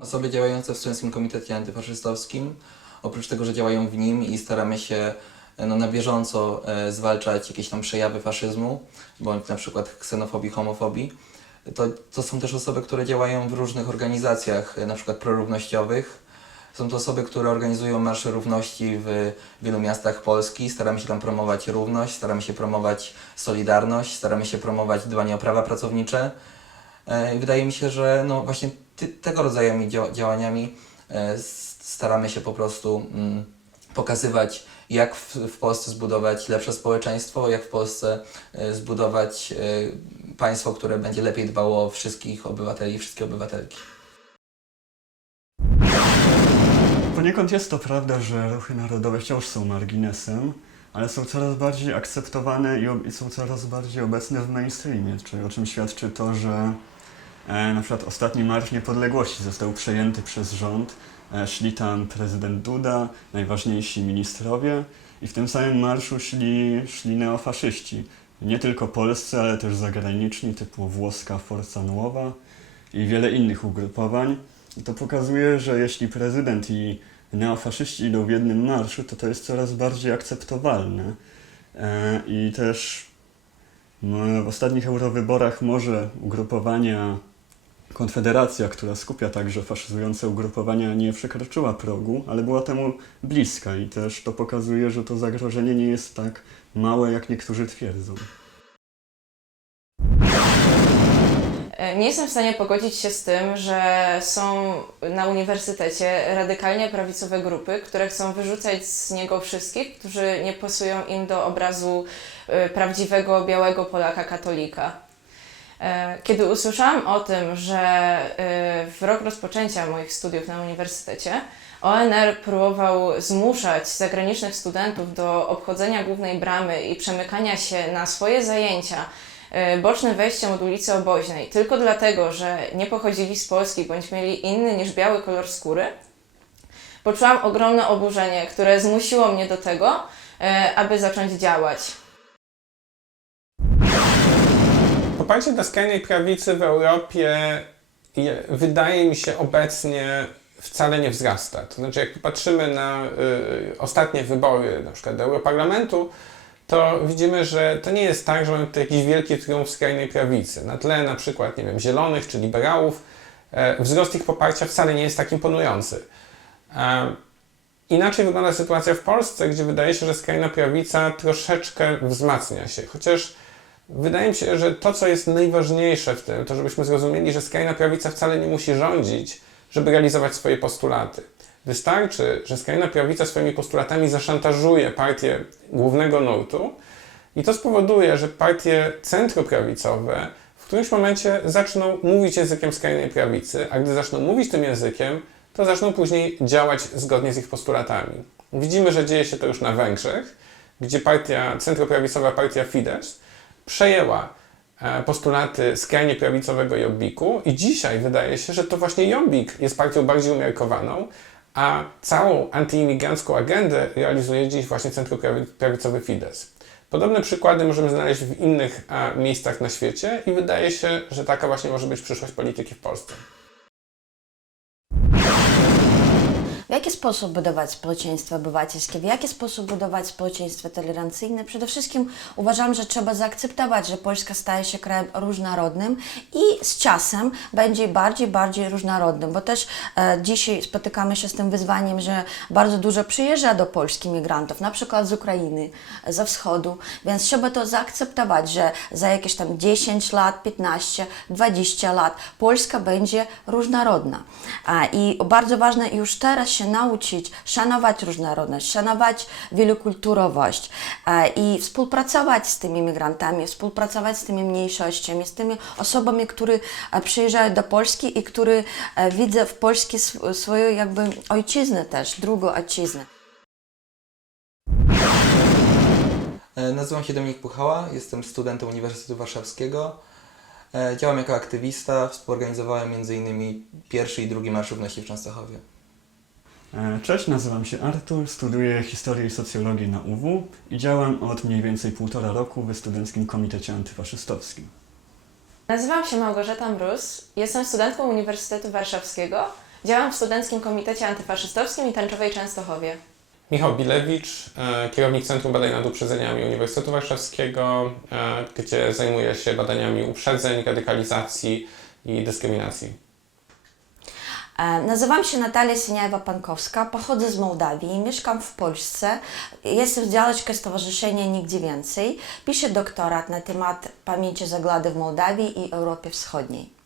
Osoby działające w Studenckim Komitecie Antyfaszystowskim, oprócz tego, że działają w nim i staramy się e, no, na bieżąco e, zwalczać jakieś tam przejawy faszyzmu, bądź na przykład ksenofobii, homofobii, to, to są też osoby, które działają w różnych organizacjach, e, na przykład prorównościowych. Są to osoby, które organizują marsze równości w wielu miastach Polski. Staramy się tam promować równość, staramy się promować solidarność, staramy się promować dbanie o prawa pracownicze. E, wydaje mi się, że no właśnie ty, tego rodzaju dzia- działaniami e, staramy się po prostu mm, pokazywać, jak w, w Polsce zbudować lepsze społeczeństwo, jak w Polsce e, zbudować państwo, które będzie lepiej dbało o wszystkich obywateli i wszystkie obywatelki. Poniekąd jest to prawda, że ruchy narodowe wciąż są marginesem, ale są coraz bardziej akceptowane i, i są coraz bardziej obecne w mainstreamie, czyli o czym świadczy to, że na przykład ostatni Marsz Niepodległości został przejęty przez rząd. E, szli tam prezydent Duda, najważniejsi ministrowie i w tym samym marszu szli, szli neofaszyści. Nie tylko polscy, ale też zagraniczni, typu włoska Forza Nuova i wiele innych ugrupowań. I to pokazuje, że jeśli prezydent i neofaszyści idą w jednym marszu, to to jest coraz bardziej akceptowalne. E, I też no, w ostatnich eurowyborach może ugrupowania Konfederacja, która skupia także faszyzujące ugrupowania, nie przekroczyła progu, ale była temu bliska i też to pokazuje, że to zagrożenie nie jest tak małe, jak niektórzy twierdzą. E, Nie jestem w stanie pogodzić się z tym, że są na uniwersytecie radykalnie prawicowe grupy, które chcą wyrzucać z niego wszystkich, którzy nie pasują im do obrazu e, prawdziwego białego Polaka katolika. E, Kiedy usłyszałam o tym, że e, w rok rozpoczęcia moich studiów na uniwersytecie ONR próbował zmuszać zagranicznych studentów do obchodzenia głównej bramy i przemykania się na swoje zajęcia e, bocznym wejściem od ulicy Oboźnej tylko dlatego, że nie pochodzili z Polski bądź mieli inny niż biały kolor skóry, poczułam ogromne oburzenie, które zmusiło mnie do tego, aby zacząć działać. Poparcie dla skrajnej prawicy w Europie je, wydaje mi się obecnie wcale nie wzrasta. To znaczy, jak popatrzymy na y, ostatnie wybory, na przykład do Europarlamentu, to widzimy, że to nie jest tak, że mamy tutaj jakiś wielki triumf skrajnej prawicy. Na tle na przykład, nie wiem, zielonych czy liberałów, e, wzrost ich poparcia wcale nie jest tak imponujący. E, Inaczej wygląda sytuacja w Polsce, gdzie wydaje się, że skrajna prawica troszeczkę wzmacnia się. Chociaż Wydaje mi się, że to, co jest najważniejsze w tym, to żebyśmy zrozumieli, że skrajna prawica wcale nie musi rządzić, żeby realizować swoje postulaty. Wystarczy, że skrajna prawica swoimi postulatami zaszantażuje partię głównego nurtu i to spowoduje, że partie centroprawicowe w którymś momencie zaczną mówić językiem skrajnej prawicy, a gdy zaczną mówić tym językiem, to zaczną później działać zgodnie z ich postulatami. Widzimy, że dzieje się to już na Węgrzech, gdzie partia, centroprawicowa partia Fidesz przejęła e, postulaty skrajnie prawicowego Jobbiku i dzisiaj wydaje się, że to właśnie Jobbik jest partią bardziej umiarkowaną, a całą antyimigrancką agendę realizuje dziś właśnie centroprawicowy Fidesz. Podobne przykłady możemy znaleźć w innych e, miejscach na świecie i wydaje się, że taka właśnie może być przyszłość polityki w Polsce. W jaki sposób budować społeczeństwo obywatelskie, w jaki sposób budować społeczeństwo tolerancyjne. Przede wszystkim uważam, że trzeba zaakceptować, że Polska staje się krajem różnorodnym i z czasem będzie bardziej, bardziej różnorodnym, bo też e, dzisiaj spotykamy się z tym wyzwaniem, że bardzo dużo przyjeżdża do Polski migrantów, na przykład z Ukrainy, ze wschodu, więc trzeba to zaakceptować, że za jakieś tam 10 lat, 15, 20 lat Polska będzie różnorodna. A, I bardzo ważne już teraz się nauczyć szanować różnorodność, szanować wielokulturowość a, i współpracować z tymi migrantami, współpracować z tymi mniejszościami, z tymi osobami, które e, przyjeżdżają do Polski i które e, widzą w Polsce sw- swoją jakby ojczyznę też, drugą ojczyznę. E, Nazywam się Dominik Puchała, jestem studentem Uniwersytetu Warszawskiego. E, Działam jako aktywista, współorganizowałem m.in. pierwszy i drugi Marsz Równości w Częstochowie. E, Cześć, nazywam się Artur, studiuję historię i socjologię na UW i działam od mniej więcej półtora roku w Studenckim Komitecie Antyfaszystowskim. Nazywam się Małgorzata Mróz, jestem studentką Uniwersytetu Warszawskiego, Działam w Studenckim Komitecie Antyfaszystowskim i Tęczowej Częstochowie. Michał Bilewicz, e, kierownik Centrum Badań nad Uprzedzeniami Uniwersytetu Warszawskiego, e, gdzie zajmuje się badaniami uprzedzeń, radykalizacji i dyskryminacji. E, Nazywam się Natalia Siniajewa-Pankowska, pochodzę z Mołdawii, mieszkam w Polsce, jestem działaczką Stowarzyszenia Nigdzie Więcej, piszę doktorat na temat pamięci zagłady w Mołdawii i Europie Wschodniej.